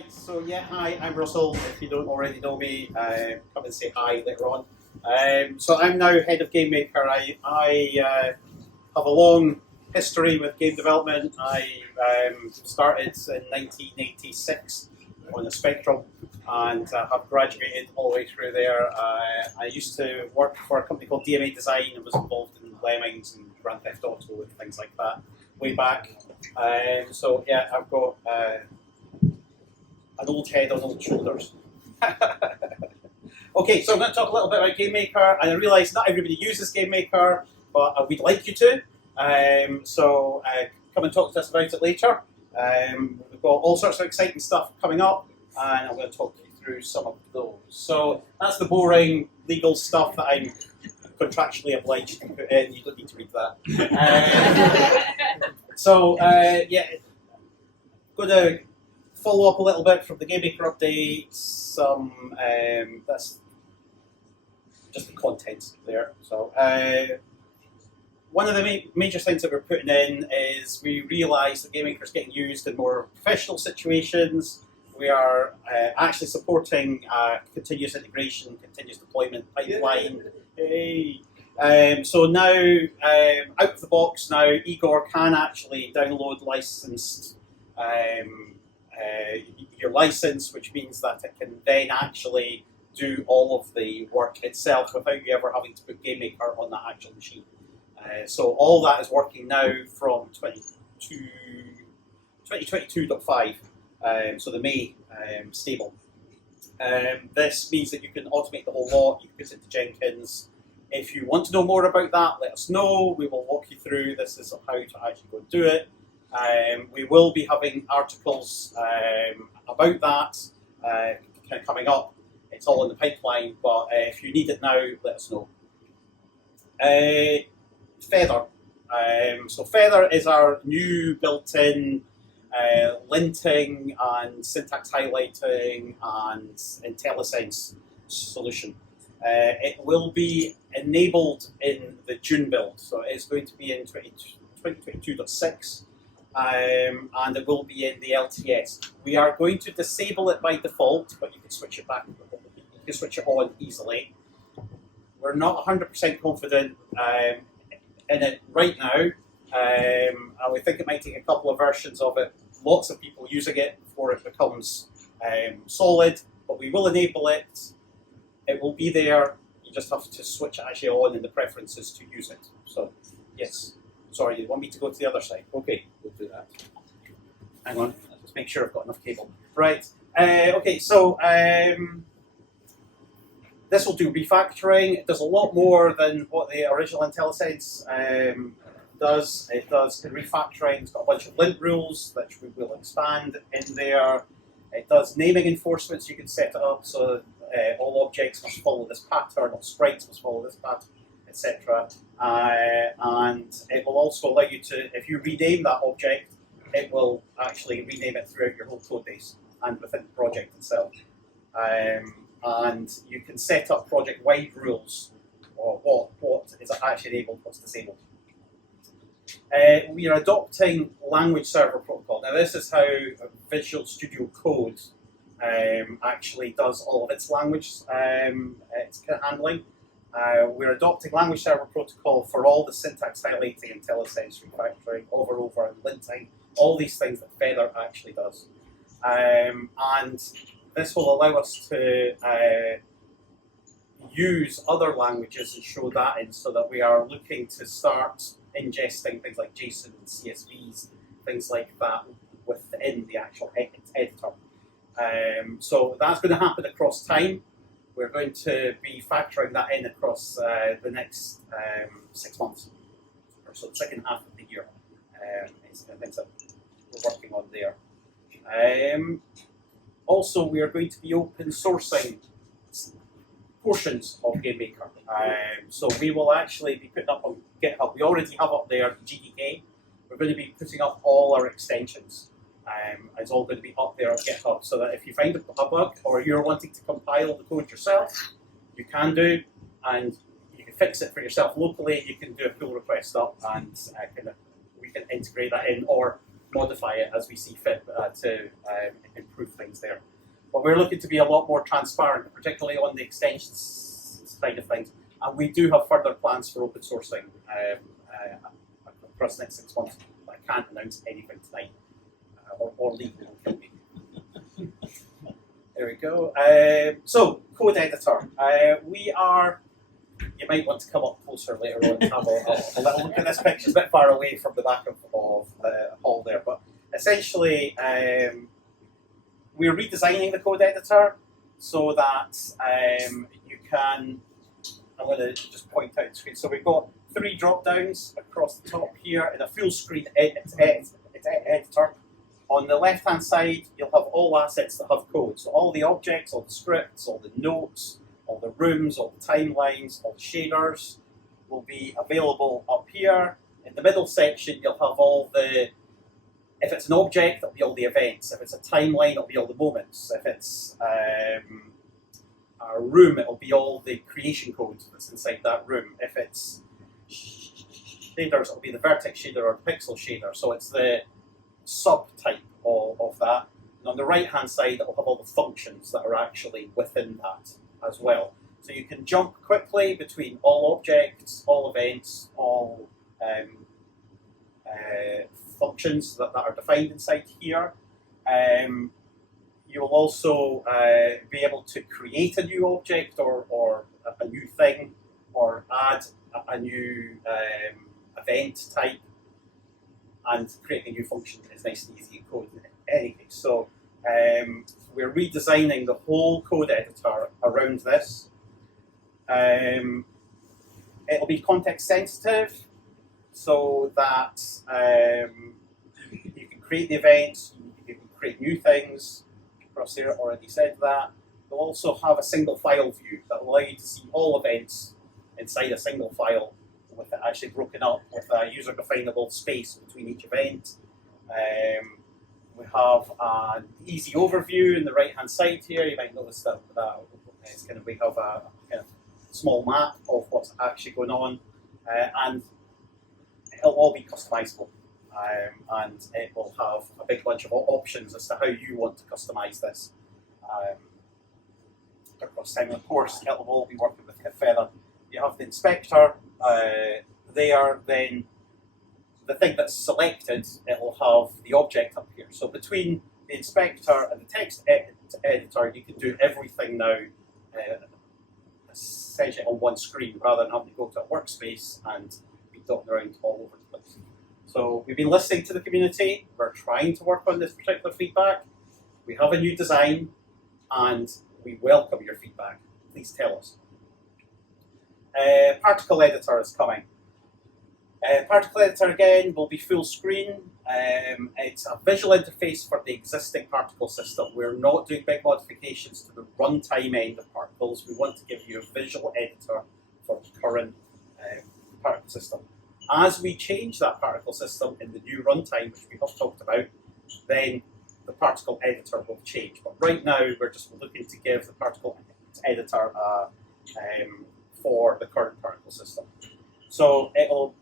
Right, so yeah, hi, I'm Russell. If you don't already know me, come and say hi later on. So I'm now head of GameMaker. I have a long history with game development. I started in 1986 on the Spectrum and have graduated all the way through there. I used to work for a company called DMA Design and was involved in Lemmings and Grand Theft Auto and things like that way back. So yeah, I've got an old head on old shoulders. Okay, so I'm going to talk a little bit about GameMaker, and I realise not everybody uses GameMaker, but we'd like you to. So come and talk to us about it later. We've got all sorts of exciting stuff coming up, and I'm going to talk you through some of those. So that's the boring legal stuff that I'm contractually obliged to put in. You don't need to read that. Yeah, going to follow up a little bit from the GameMaker update. That's just the content there. So one of the major things that we're putting in is we realise that GameMaker is getting used in more professional situations. We are actually supporting continuous integration, continuous deployment pipeline. Hey. So now, out of the box now, Igor can actually download licensed your license, which means that it can then actually do all of the work itself without you ever having to put GameMaker on that actual machine. So all that is working now from 2022.5, so the May stable. This means that you can automate the whole lot, you can put it into Jenkins. If you want to know more about that, let us know. We will walk you through. This is how to actually go and do it. We will be having articles about that kind of coming up. It's all in the pipeline, but if you need it now, let us know. Feather. So Feather is our new built-in linting and syntax highlighting and IntelliSense solution. It will be enabled in the June build, so it's going to be in 2022.6. And it will be in the LTS. We are going to disable it by default, but you can switch it back. You can switch it on easily. We're not 100% confident in it right now, and we think it might take a couple of versions of it. Lots of people using it before it becomes solid, but we will enable it. It will be there. You just have to switch it actually on in the preferences to use it. So, yes. Sorry, you want me to go to the other side? Okay, we'll do that. Hang on, let's just make sure I've got enough cable. Right, okay, so this will do refactoring. It does a lot more than what the original IntelliSense does. It does the refactoring. It's got a bunch of lint rules, which we will expand in there. It does naming enforcements. You can set it up so all objects must follow this pattern, all sprites must follow this pattern, etc. And it will also allow you to, if you rename that object, it will actually rename it throughout your whole code base and within the project itself. And you can set up project-wide rules, or what is actually enabled, what's disabled. We are adopting language server protocol. Now this is how Visual Studio Code actually does all of its language its handling. We're adopting language server protocol for all the syntax highlighting, IntelliSense refactoring, over and linting, all these things that Feather actually does. And this will allow us to use other languages and show that in, so that we are looking to start ingesting things like JSON and CSVs, things like that within the actual editor. So that's going to happen across time. We're going to be factoring that in across the next 6 months, or so the second half of the year. It's the things that we're working on there. Also, we are going to be open sourcing portions of GameMaker. So we will actually be putting up on GitHub. We already have up there the GDK. We're going to be putting up all our extensions. It's all going to be up there on GitHub, so that if you find a bug or you're wanting to compile the code yourself, you can do, and you can fix it for yourself locally. You can do a pull request up, and we can integrate that in, or modify it as we see fit to improve things there. But we're looking to be a lot more transparent, particularly on the extensions side of things. And we do have further plans for open sourcing across the next 6 months. But I can't announce anything tonight, or legally will kill me. There we go. So, code editor. You might want to come up closer later on and have a little look at this picture. It's a bit far away from the back of the hall there. But essentially, we're redesigning the code editor so that you can, I'm going to just point out the screen. So we've got 3 drop downs across the top here in a full screen editor. On the left hand side, you'll have all assets that have code. So all the objects, all the scripts, all the notes, all the rooms, all the timelines, all the shaders will be available up here. In the middle section, you'll have all the, if it's an object, it'll be all the events. If it's a timeline, it'll be all the moments. If it's a room, it'll be all the creation code that's inside that room. If it's shaders, it'll be the vertex shader or the pixel shader. So it's the subtype of that. And on the right-hand side, it'll have all the functions that are actually within that as well. So you can jump quickly between all objects, all events, all functions that are defined inside here. You will also be able to create a new object or a new thing, or add a new event type, and creating a new function is nice and easy in code in any case. So we're redesigning the whole code editor around this. It'll be context sensitive, so that you can create the events, you can create new things. Across here, already said that. You'll also have a single file view that will allow you to see all events inside a single file, with it actually broken up with a user-definable space between each event. We have an easy overview in the right-hand side here. You might notice that it's kind of, we have a kind of small map of what's actually going on, and it'll all be customizable. And it will have a big bunch of options as to how you want to customize this across time. And of course, it'll all be working with Feather. You have the inspector there, then the thing that's selected, it will have the object up here. So between the inspector and the text editor, you can do everything now essentially on one screen, rather than having to go to a workspace and be dotting around all over the place. So we've been listening to the community. We're trying to work on this particular feedback. We have a new design, and we welcome your feedback. Please tell us. Particle editor is coming. Particle editor again will be full screen. It's a visual interface for the existing particle system. We're not doing big modifications to the runtime end of particles. We want to give you a visual editor for the current particle system. As we change that particle system in the new runtime, which we have talked about, then the particle editor will change. But right now, we're just looking to give the particle editor for the current particle system. So it'll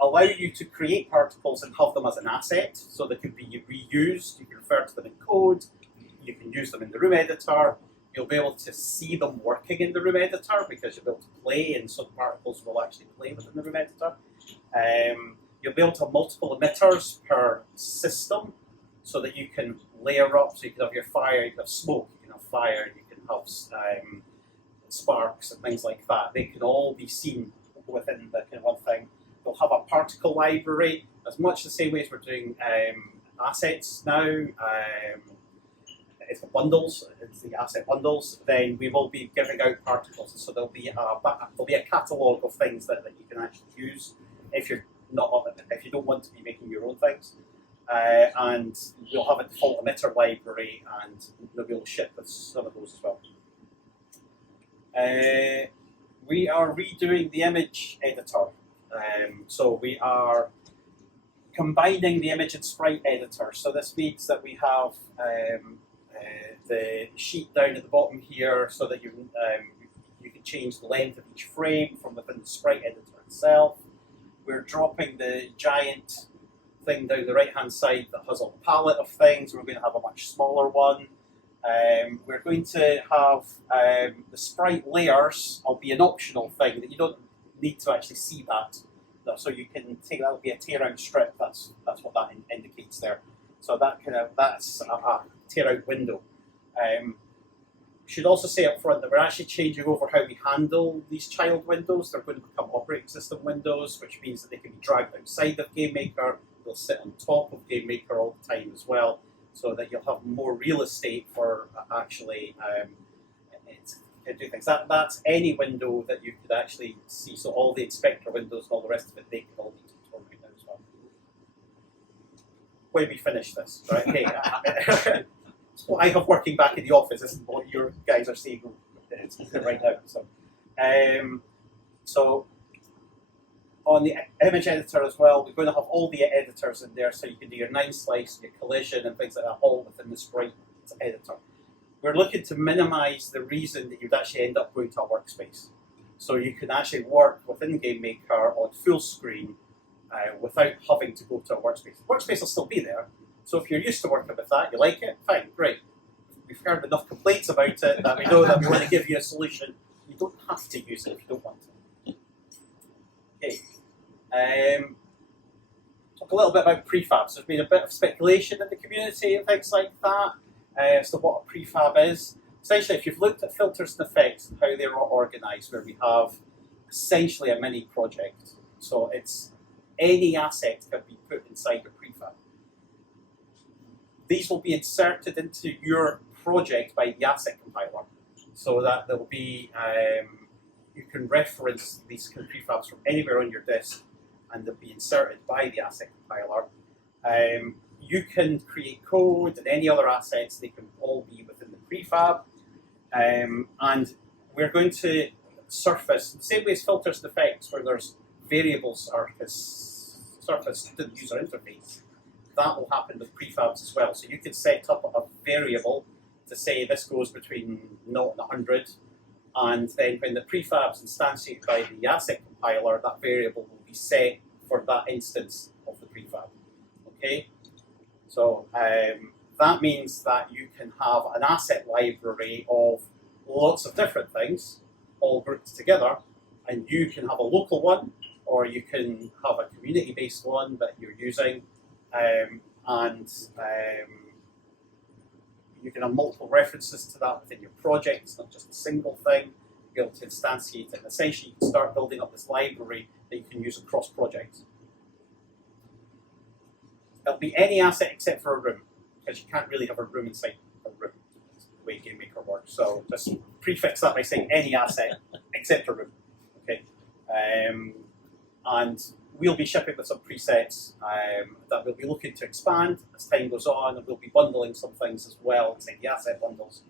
allow you to create particles and have them as an asset, so they can be reused. You can refer to them in code. You can use them in the room editor. You'll be able to see them working in the room editor because you'll be able to play, and some particles will actually play within the room editor. You'll be able to have multiple emitters per system, so that you can layer up. So you can have your fire, you can have smoke, you can have fire, you can have sparks and things like that. They can all be seen within the kind of one thing. We'll have a particle library, as much the same way as we're doing assets now. It's the bundles, it's the asset bundles. Then we will be giving out particles, so there'll be a catalogue of things that you can actually use if you don't want to be making your own things. And we'll have a default emitter library, and we'll be able to ship with some of those as well. We are redoing the image editor. So we are combining the image and sprite editor. So this means that we have the sheet down at the bottom here, so that you can change the length of each frame from within the sprite editor itself. We're dropping the giant thing down the right-hand side that has a palette of things. We're going to have a much smaller one. We're going to have the sprite layers will be an optional thing that you don't need to actually see that. So you can take that will be a tear-out strip. That's what that indicates there. So that's a tear-out window. Should also say up front that we're actually changing over how we handle these child windows. They're going to become operating system windows, which means that they can be dragged outside of GameMaker. They'll sit on top of GameMaker all the time as well, so that you'll have more real estate for actually to do things. That's any window that you could actually see. So all the inspector windows and all the rest of it, they can all be torn right now as well. When we finish this, right? Hey, it's what I have working back in the office. This is what your guys are seeing right now. So on the image editor as well, we're going to have all the editors in there, so you can do your 9-slice, your collision, and things like that, all within the sprite editor. We're looking to minimize the reason that you'd actually end up going to a workspace. So you can actually work within GameMaker on full screen without having to go to a workspace. The workspace will still be there. So if you're used to working with that, you like it, fine, great. We've heard enough complaints about it that we know that we want to give you a solution. You don't have to use it if you don't want to. Okay. Talk a little bit about prefabs. There's been a bit of speculation in the community and things like that as to what a prefab is. Essentially, if you've looked at filters and effects and how they're all organised, where we have essentially a mini project. So it's any asset can be put inside a prefab. These will be inserted into your project by the asset compiler, so that there will be you can reference these prefabs from anywhere on your disk, and they'll be inserted by the asset compiler. You can create code and any other assets; they can all be within the prefab, and we're going to surface the same way as filters and effects, where there's variables are surfaced to the user interface. That will happen with prefabs as well. So you can set up a variable to say this goes between 0 and 100, and then when the prefab's instantiated by the asset compiler, that variable will be set for that instance of the prefab. Okay, so that means that you can have an asset library of lots of different things all grouped together, and you can have a local one, or you can have a community-based one that you're using. You can have multiple references to that within your project. It's not just a single thing. You'll be able to instantiate it, and essentially you can start building up this library that you can use across projects. It'll be any asset except for a room, because you can't really have a room inside a room. That's the way GameMaker works. So just prefix that by saying any asset except a room. Okay, and we'll be shipping with some presets that we'll be looking to expand as time goes on, and we'll be bundling some things as well, say the asset bundles.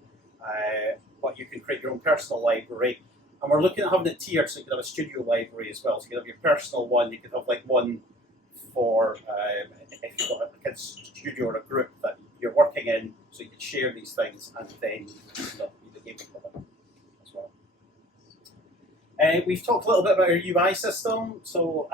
But you can create your own personal library, and we're looking at having it tiered, so you can have a studio library as well. So you can have your personal one, you can have like one for if you've got a studio or a group that you're working in, so you can share these things, and then the gaming one as well. We've talked a little bit about our UI system. So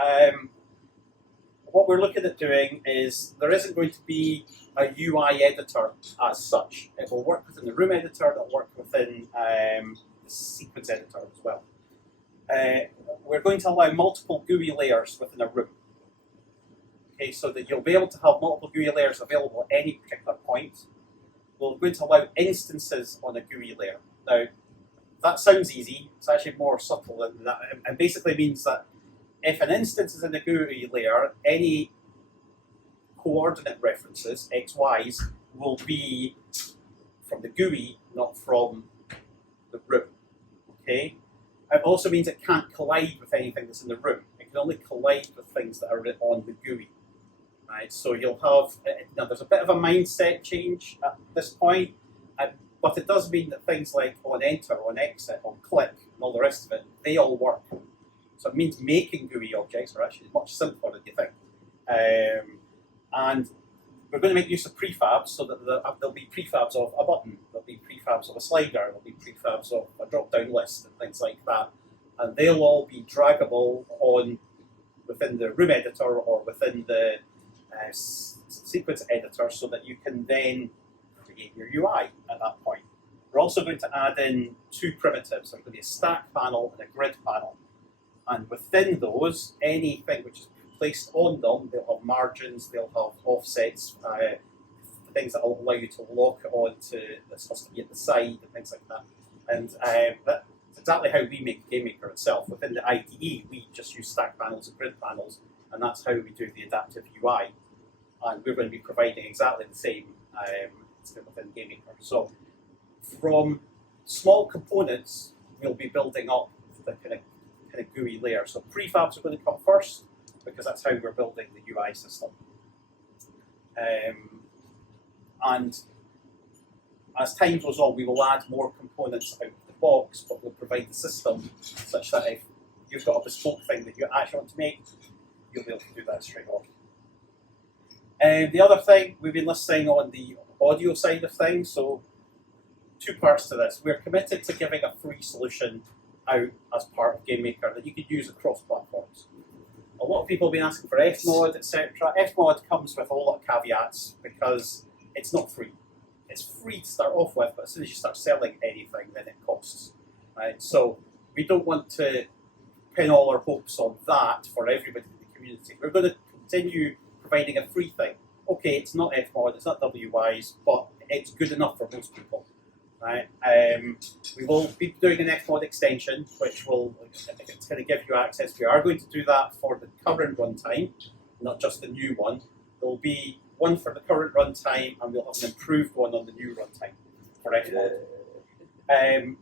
what we're looking at doing is there isn't going to be a UI editor as such. It will work within the room editor, it'll work within the sequence editor as well. We're going to allow multiple GUI layers within a room. Okay, so that you'll be able to have multiple GUI layers available at any particular point. We're going to allow instances on a GUI layer. Now, that sounds easy. It's actually more subtle than that, and basically means that if an instance is in the GUI layer, any coordinate references, XYs, will be from the GUI, not from the room. Okay? It also means it can't collide with anything that's in the room. It can only collide with things that are on the GUI. Right? So you'll have, now there's a bit of a mindset change at this point, but it does mean that things like on enter, on exit, on click, and all the rest of it, they all work. So it means making GUI objects are actually much simpler than you think. And we're going to make use of prefabs, so that there'll be prefabs of a button, there'll be prefabs of a slider, there'll be prefabs of a drop-down list, and things like that. And they'll all be draggable on within the room editor or within the sequence editor so that you can then create your UI at that point. We're also going to add in two primitives. There's going to be a stack panel and a grid panel. And within those, anything which is placed on them, they'll have margins, they'll have offsets, things that will allow you to lock onto the system at the side and things like that. And that's exactly how we make GameMaker itself. Within the IDE, we just use stack panels and grid panels, and that's how we do the adaptive UI. And we're going to be providing exactly the same within GameMaker. So from small components, we'll be building up the kind of GUI layer. So prefabs are going to come first, because that's how we're building the UI system. And as time goes on, we will add more components out of the box, but we'll provide the system such that if you've got a bespoke thing that you actually want to make, you'll be able to do that straight off. The other thing, we've been listening on the audio side of things, so two parts to this. We're committed to giving a free solution out as part of GameMaker that you could use across platforms. A lot of people have been asking for Fmod, etc. Fmod comes with a whole lot of caveats because it's not free. It's free to start off with, but as soon as you start selling anything, then it costs. Right? So we don't want to pin all our hopes on that for everybody in the community. We're going to continue providing a free thing. Okay, it's not Fmod, it's not WWise, but it's good enough for most people. Right? We will be doing an Fmod extension, which will kind of give you access. We are going to do that for the current runtime, not just the new one. There will be one for the current runtime, and we'll have an improved one on the new runtime for Fmod.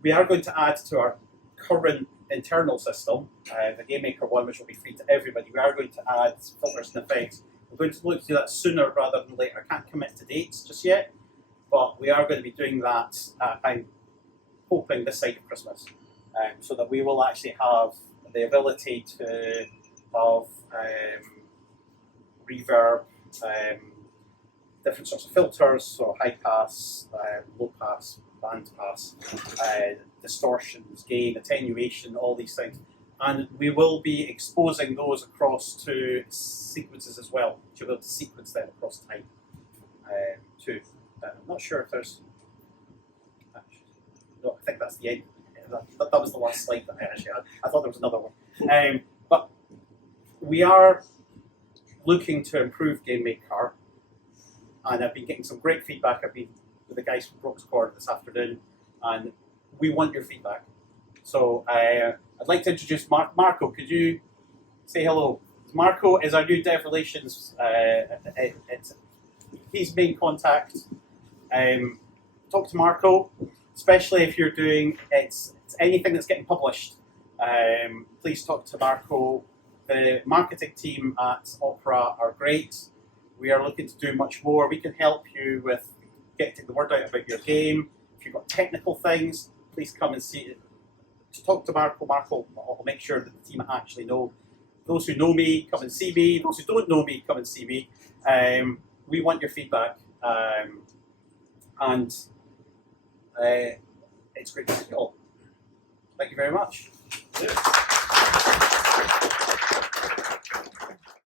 We are going to add to our current internal system, the GameMaker one, which will be free to everybody. We are going to add filters and effects. We're going to look to do that sooner rather than later. I can't commit to dates just yet, but we are going to be doing that, I'm hoping, this side of Christmas, so that we will actually have the ability to have reverb, different sorts of filters, so high pass, low pass, band pass, distortions, gain, attenuation, all these things. And we will be exposing those across to sequences as well. You'll be able to sequence them across time too. I'm not sure if there's... No, I think that's the end. That was the last slide that I actually had. I thought there was another one. But we are looking to improve GameMaker, and I've been getting some great feedback. I've been with the guys from Brooks Cord this afternoon, and we want your feedback. So I'd like to introduce Marco. Could you say hello? Marco is our new Dev Relations. He's main contact. Talk to Marco, especially if you're doing it's anything that's getting published. Please talk to Marco. The marketing team at Opera are great. We are looking to do much more. We can help you with getting the word out about your game. If you've got technical things, please come and see it. To talk to Marco. Marco will make sure that the team actually know. Those who know me, come and see me. Those who don't know me, come and see me. We want your feedback. And it's great to see you all. Thank you very much.